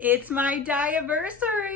It's my Diaversary!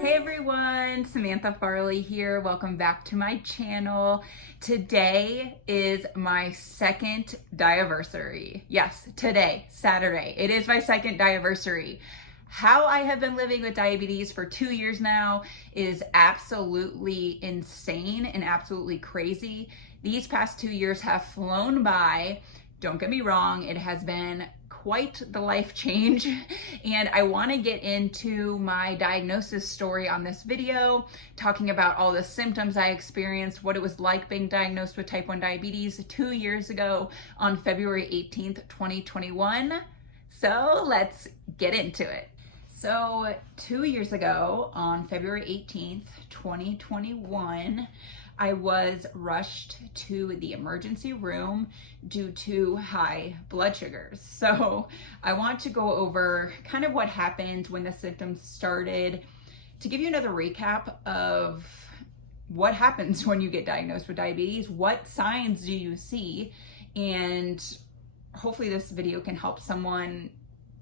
Hey everyone, Samantha Farley here. Welcome back to my channel. Today is my second Diaversary. Yes, today, Saturday. It is my second Diaversary. How I have been living with diabetes for 2 years now is absolutely insane and absolutely crazy. These past 2 years have flown by. Don't get me wrong, it has been quite the life change, and I want to get into my diagnosis story on this video, talking about all the symptoms I experienced, what it was like being diagnosed with type 1 diabetes 2 years ago on February 18th, 2021. So let's get into it. So 2 years ago on February 18th, 2021, I was rushed to the emergency room due to high blood sugars. So I want to go over kind of what happened when the symptoms started, to give you another recap of what happens when you get diagnosed with diabetes, what signs do you see, and hopefully this video can help someone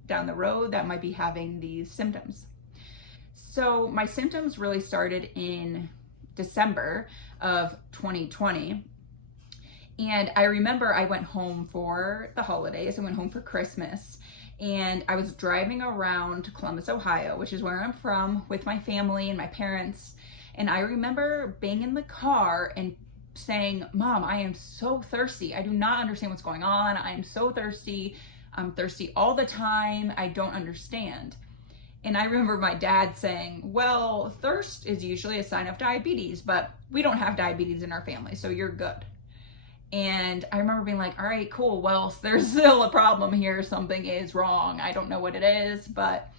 down the road that might be having these symptoms. So my symptoms really started in December of 2020. And I remember I went home for the holidays. I went home for Christmas, and I was driving around Columbus, Ohio, which is where I'm from, with my family and my parents. And I remember being in the car and saying, "Mom, I am so thirsty. I do not understand what's going on. I am so thirsty. I'm thirsty all the time. I don't understand." And I remember my dad saying, "Well, thirst is usually a sign of diabetes, but we don't have diabetes in our family, so you're good." And I remember being like, all right, cool. Well, there's still a problem here. Something is wrong. I don't know what it is, but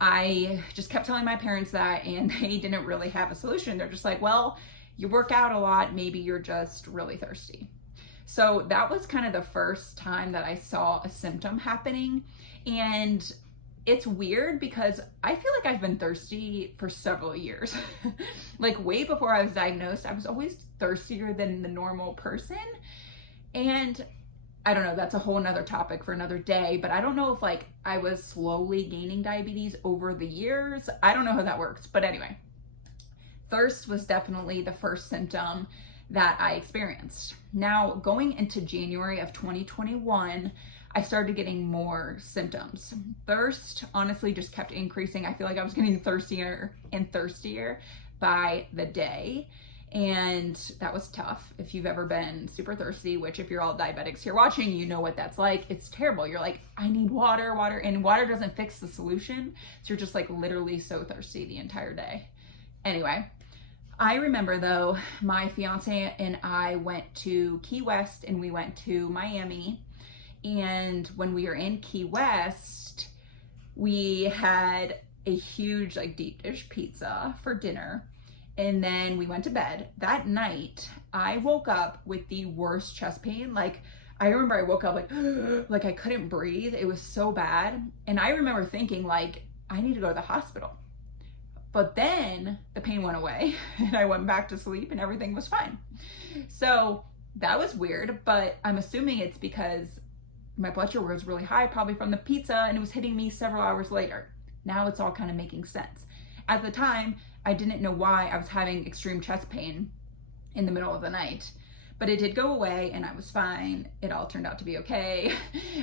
I just kept telling my parents that, and they didn't really have a solution. They're just like, well, you work out a lot. Maybe you're just really thirsty. So that was kind of the first time that I saw a symptom happening. And it's weird because I feel like I've been thirsty for several years. Like way before I was diagnosed, I was always thirstier than the normal person. And I don't know, that's a whole nother topic for another day, but I don't know if like I was slowly gaining diabetes over the years. I don't know how that works, but anyway, thirst was definitely the first symptom that I experienced. Now, going into January of 2021, I started getting more symptoms. Thirst honestly just kept increasing. I feel like I was getting thirstier and thirstier by the day. And that was tough. If you've ever been super thirsty, which if you're all diabetics here watching, you know what that's like. It's terrible. You're like, I need water, and water doesn't fix the solution. So you're just like literally so thirsty the entire day. Anyway, I remember though, my fiance and I went to Key West and we went to Miami. And when we were in Key West, we had a huge like deep dish pizza for dinner. And then we went to bed. That night, I woke up with the worst chest pain. Like, I remember I woke up like I couldn't breathe. It was so bad. And I remember thinking like, I need to go to the hospital. But then the pain went away and I went back to sleep and everything was fine. So that was weird, but I'm assuming it's because my blood sugar was really high, probably from the pizza, and it was hitting me several hours later. Now it's all kind of making sense. At the time, I didn't know why I was having extreme chest pain in the middle of the night, but it did go away and I was fine. It all turned out to be okay.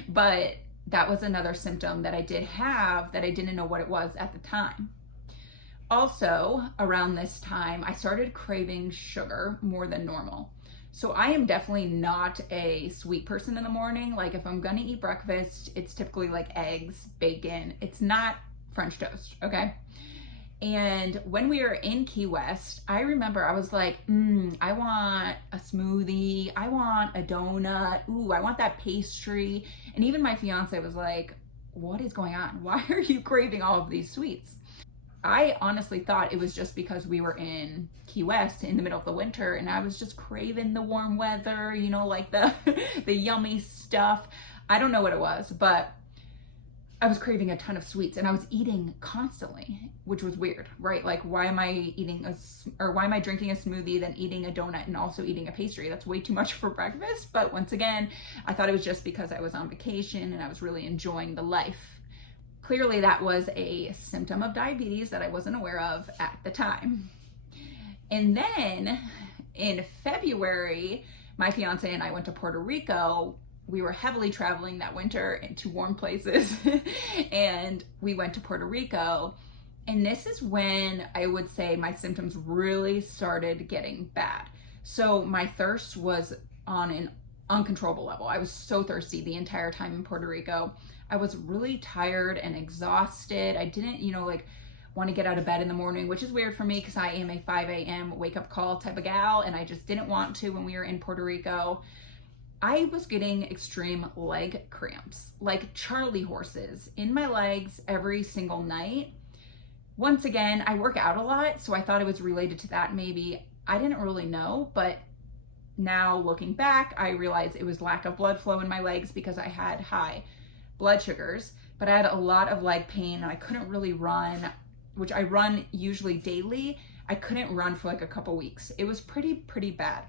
But that was another symptom that I did have that I didn't know what it was at the time. Also, around this time, I started craving sugar more than normal. So I am definitely not a sweet person in the morning. Like if I'm gonna eat breakfast, it's typically like eggs, bacon. It's not French toast, okay? And when we were in Key West, I remember I was like, I want a smoothie. I want a donut. Ooh, I want that pastry. And even my fiance was like, what is going on? Why are you craving all of these sweets? I honestly thought it was just because we were in Key West in the middle of the winter and I was just craving the warm weather, you know, like the yummy stuff. I don't know what it was, but I was craving a ton of sweets and I was eating constantly, which was weird, right? Like, why am I drinking a smoothie, then eating a donut and also eating a pastry? That's way too much for breakfast. But once again, I thought it was just because I was on vacation and I was really enjoying the life. Clearly that was a symptom of diabetes that I wasn't aware of at the time. And then in February, my fiance and I went to Puerto Rico. We were heavily traveling that winter into warm places and we went to Puerto Rico. And this is when I would say my symptoms really started getting bad. So my thirst was on an uncontrollable level. I was so thirsty the entire time in Puerto Rico. I was really tired and exhausted. I didn't, want to get out of bed in the morning, which is weird for me because I am a 5 a.m. wake up call type of gal, and I just didn't want to when we were in Puerto Rico. I was getting extreme leg cramps, like Charlie horses in my legs every single night. Once again, I work out a lot, so I thought it was related to that maybe. I didn't really know, but now looking back, I realized it was lack of blood flow in my legs because I had high blood sugars, but I had a lot of leg pain and I couldn't really run, which I run usually daily. I couldn't run for like a couple weeks. It was pretty bad.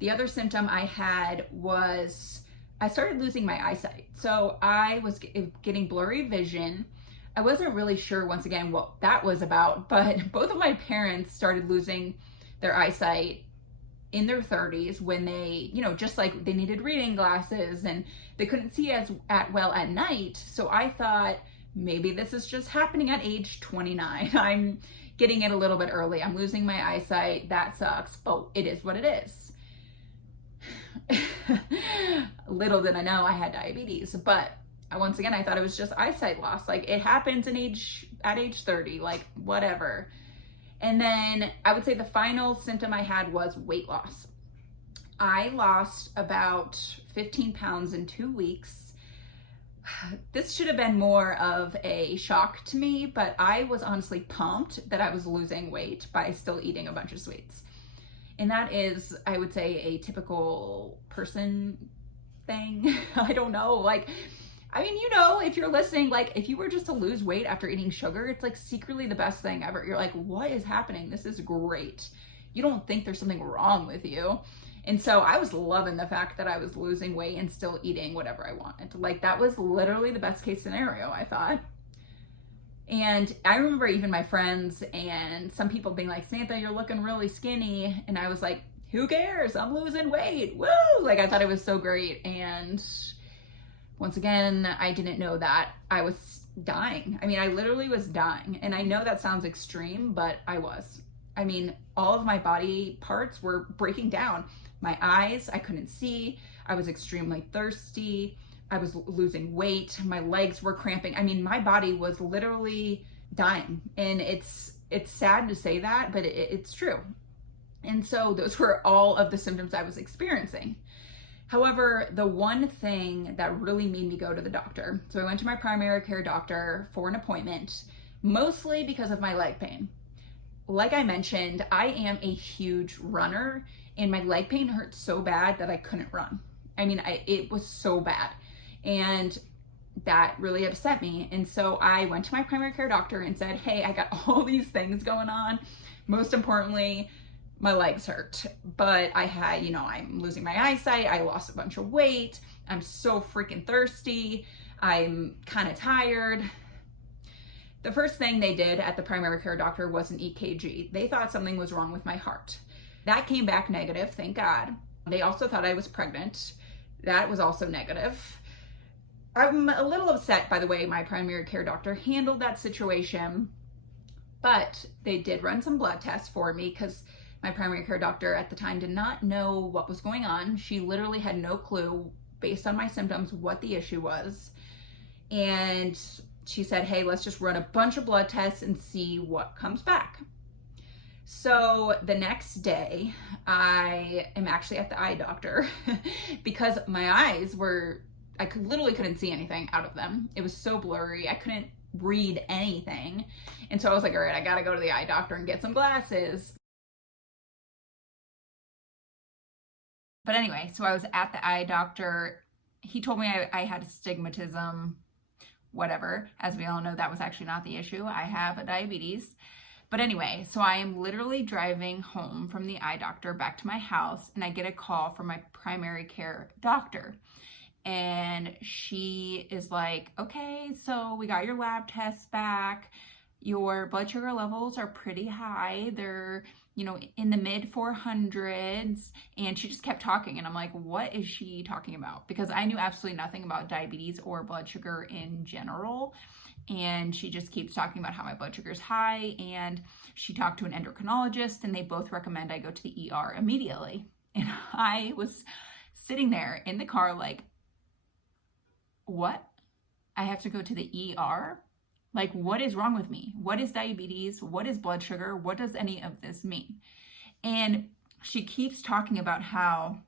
The other symptom I had was I started losing my eyesight. So I was getting blurry vision. I wasn't really sure, once again, what that was about, but both of my parents started losing their eyesight in their 30s when they, just like they needed reading glasses and they couldn't see as well at night. So I thought maybe this is just happening at age 29. I'm getting it a little bit early. I'm losing my eyesight. That sucks. Oh, it is what it is. Little did I know I had diabetes, but once again, I thought it was just eyesight loss. Like, it happens at age 30, like whatever. And then I would say the final symptom I had was weight loss. I lost about 15 pounds in 2 weeks. This should have been more of a shock to me, but I was honestly pumped that I was losing weight by still eating a bunch of sweets. And that is, I would say, a typical person thing. I don't know. If you're listening, if you were just to lose weight after eating sugar, it's like secretly the best thing ever. You're like, what is happening? This is great. You don't think there's something wrong with you. And so I was loving the fact that I was losing weight and still eating whatever I wanted. Like, that was literally the best case scenario, I thought. And I remember even my friends and some people being like, Samantha, you're looking really skinny. And I was like, who cares? I'm losing weight. Woo! Like, I thought it was so great. And once again, I didn't know that I was dying. I literally was dying. And I know that sounds extreme, but I was. All of my body parts were breaking down. My eyes, I couldn't see. I was extremely thirsty. I was losing weight. My legs were cramping. My body was literally dying. And it's sad to say that, but it's true. And so those were all of the symptoms I was experiencing. However, the one thing that really made me go to the doctor, so I went to my primary care doctor for an appointment, mostly because of my leg pain. Like I mentioned, I am a huge runner and my leg pain hurt so bad that I couldn't run. It was so bad. And that really upset me. And so I went to my primary care doctor and said, hey, I got all these things going on. Most importantly, my legs hurt, but I had, I'm losing my eyesight. I lost a bunch of weight. I'm so freaking thirsty. I'm kind of tired. The first thing they did at the primary care doctor was an EKG. They thought something was wrong with my heart. That came back negative, thank God. They also thought I was pregnant. That was also negative. I'm a little upset by the way my primary care doctor handled that situation, but they did run some blood tests for me because my primary care doctor at the time did not know what was going on. She literally had no clue, based on my symptoms, what the issue was. And she said, hey, let's just run a bunch of blood tests and see what comes back. So the next day, I am actually at the eye doctor because my eyes literally couldn't see anything out of them. It was so blurry. I couldn't read anything. And so I was like, all right, I gotta go to the eye doctor and get some glasses. But anyway, so I was at the eye doctor. He told me I had astigmatism, whatever. As we all know, that was actually not the issue. I have diabetes. But anyway, so I am literally driving home from the eye doctor back to my house, and I get a call from my primary care doctor. And she is like, okay, so we got your lab tests back. Your blood sugar levels are pretty high. They're, in the mid 400s. And she just kept talking. And I'm like, what is she talking about? Because I knew absolutely nothing about diabetes or blood sugar in general. And she just keeps talking about how my blood sugar is high. And she talked to an endocrinologist, and they both recommend I go to the ER immediately. And I was sitting there in the car like, what? I have to go to the ER? Like, what is wrong with me? What is diabetes? What is blood sugar? What does any of this mean? And she keeps talking about how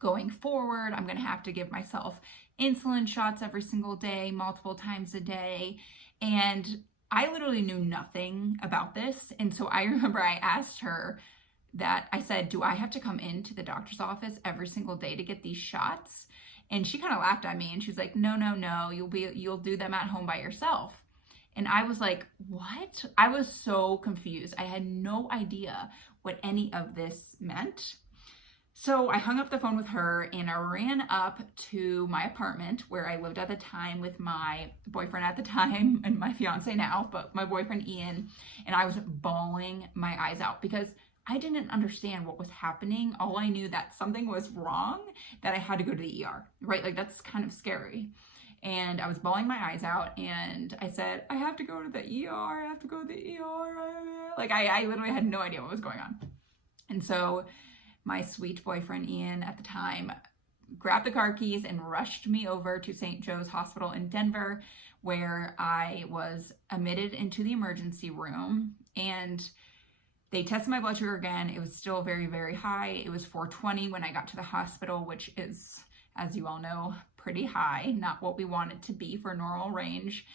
going forward, I'm going to have to give myself insulin shots every single day, multiple times a day. And I literally knew nothing about this. And so I remember I asked her that, I said, do I have to come into the doctor's office every single day to get these shots? And she kind of laughed at me, and she's like, no, you'll do them at home by yourself. And I was like, what? I was so confused. I had no idea what any of this meant. So I hung up the phone with her, and I ran up to my apartment where I lived at the time with my boyfriend at the time, and my fiance now, but my boyfriend Ian, and I was bawling my eyes out because I didn't understand what was happening. All I knew that something was wrong, that I had to go to the ER, right? Like, that's kind of scary. And I was bawling my eyes out, and I said, I have to go to the ER. I have to go to the ER. Like, I literally had no idea what was going on. And so my sweet boyfriend Ian at the time grabbed the car keys and rushed me over to St. Joe's Hospital in Denver, where I was admitted into the emergency room. And they tested my blood sugar again. It was still very, very high. It was 420 when I got to the hospital, which is, as you all know, pretty high, not what we want it to be for normal range.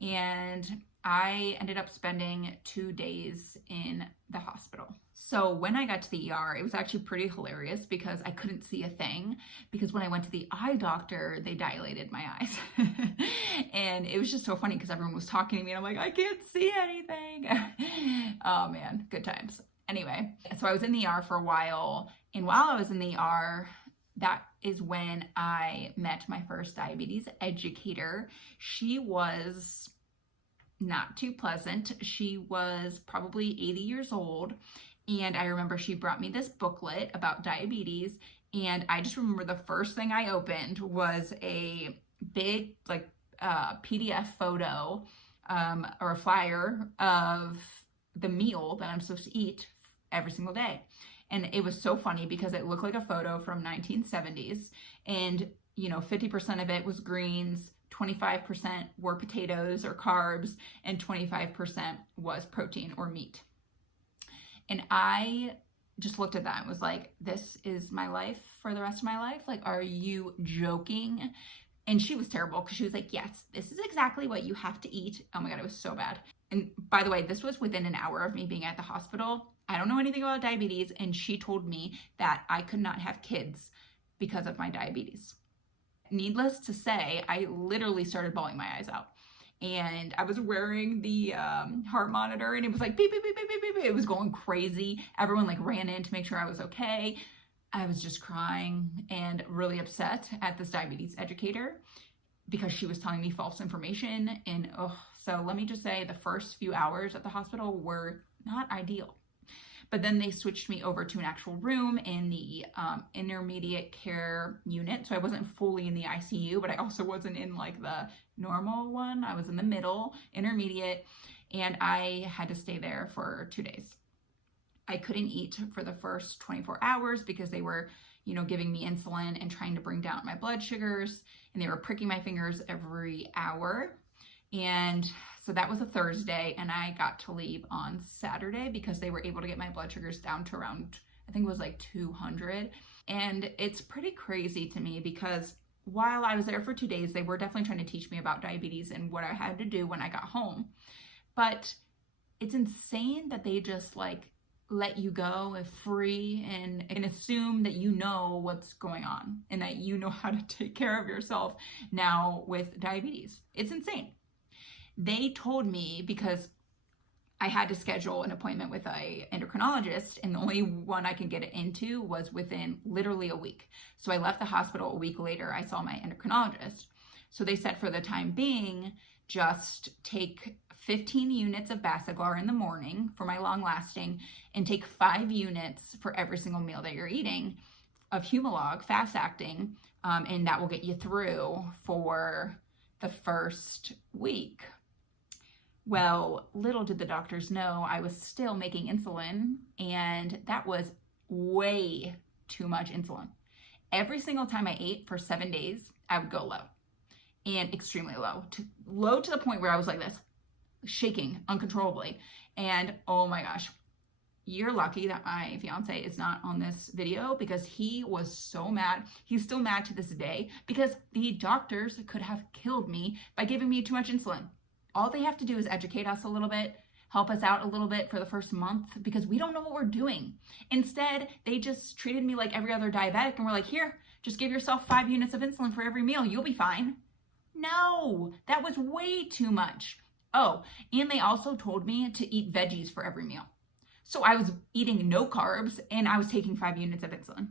And I ended up spending 2 days in the hospital. So when I got to the ER, it was actually pretty hilarious because I couldn't see a thing, because when I went to the eye doctor, they dilated my eyes. And it was just so funny because everyone was talking to me and I'm like, I can't see anything. Oh man, good times. Anyway, so I was in the ER for a while, and while I was in the ER, that is when I met my first diabetes educator. She was not too pleasant. She was probably 80 years old. And I remember she brought me this booklet about diabetes. And I just remember the first thing I opened was a big PDF photo or a flyer of the meal that I'm supposed to eat every single day. And it was so funny because it looked like a photo from 1970s. And, 50% of it was greens, 25% were potatoes or carbs, and 25% was protein or meat. And I just looked at that and was like, this is my life for the rest of my life? Like, are you joking? And she was terrible because she was like, yes, this is exactly what you have to eat. Oh my God, it was so bad. And by the way, this was within an hour of me being at the hospital. I don't know anything about diabetes, and she told me that I could not have kids because of my diabetes. Needless to say, I literally started bawling my eyes out. And I was wearing the heart monitor, and it was like beep, beep, beep, beep, beep, beep. It was going crazy. Everyone ran in to make sure I was okay. I was just crying and really upset at this diabetes educator because she was telling me false information. And so let me just say, the first few hours at the hospital were not ideal. But then they switched me over to an actual room in the intermediate care unit. So I wasn't fully in the ICU, but I also wasn't in the normal one. I was in the middle, intermediate, and I had to stay there for 2 days. I couldn't eat for the first 24 hours because they were, giving me insulin and trying to bring down my blood sugars, and they were pricking my fingers every hour. And so that was a Thursday, and I got to leave on Saturday because they were able to get my blood sugars down to around, I think it was 200. And it's pretty crazy to me because while I was there for 2 days, they were definitely trying to teach me about diabetes and what I had to do when I got home. But it's insane that they just let you go free and assume that you know what's going on and that you know how to take care of yourself now with diabetes. It's insane. They told me, because I had to schedule an appointment with an endocrinologist, and the only one I could get it into was within literally a week. So I left the hospital a week later. I saw my endocrinologist. So they said for the time being, just take 15 units of Basaglar in the morning for my long lasting, and take 5 units for every single meal that you're eating of Humalog, fast acting, and that will get you through for the first week. Well, little did the doctors know I was still making insulin, and that was way too much insulin. Every single time I ate for 7 days, I would go low, and extremely low, low to the point where I was like this, shaking uncontrollably. And oh my gosh, you're lucky that my fiance is not on this video, because he was so mad. He's still mad to this day, because the doctors could have killed me by giving me too much insulin. All they have to do is educate us a little bit, help us out a little bit for the first month, because we don't know what we're doing. Instead, they just treated me like every other diabetic and were like, here, just give yourself 5 units of insulin for every meal. You'll be fine. No, that was way too much. Oh, and they also told me to eat veggies for every meal. So I was eating no carbs and I was taking 5 units of insulin.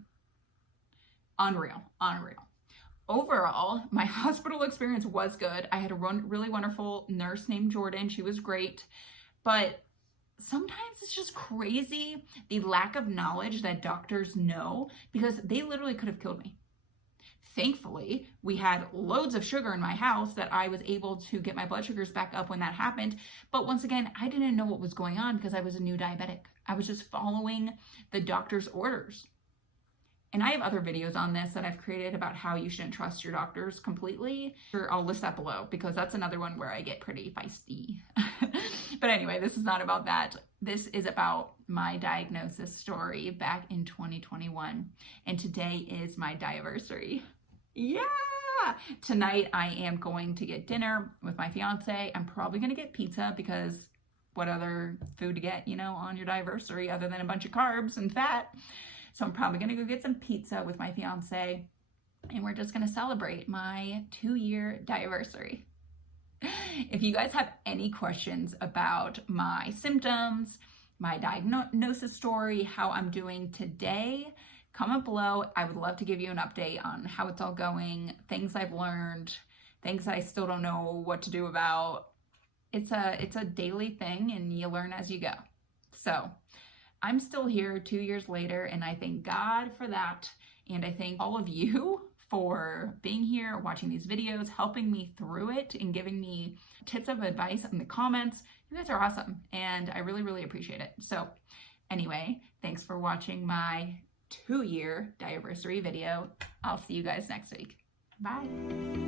Unreal, unreal. Overall, my hospital experience was good. I had a really wonderful nurse named Jordan. She was great. But sometimes it's just crazy the lack of knowledge that doctors know, because they literally could have killed me. Thankfully, we had loads of sugar in my house that I was able to get my blood sugars back up when that happened. But once again, I didn't know what was going on because I was a new diabetic. I was just following the doctor's orders. And I have other videos on this that I've created about how you shouldn't trust your doctors completely. I'll list that below, because that's another one where I get pretty feisty. But anyway, this is not about that. This is about my diagnosis story back in 2021. And today is my Diaversary. Yeah! Tonight I am going to get dinner with my fiance. I'm probably going to get pizza, because what other food to get, on your Diaversary other than a bunch of carbs and fat? So I'm probably gonna go get some pizza with my fiance, and we're just gonna celebrate my 2-year Diaversary. If you guys have any questions about my symptoms, my diagnosis story, how I'm doing today, comment below. I would love to give you an update on how it's all going, things I've learned, things I still don't know what to do about. It's a daily thing, and you learn as you go. So I'm still here 2 years later, and I thank God for that. And I thank all of you for being here, watching these videos, helping me through it, and giving me tips of advice in the comments. You guys are awesome, and I really, really appreciate it. So anyway, thanks for watching my 2-year Diaversary video. I'll see you guys next week. Bye.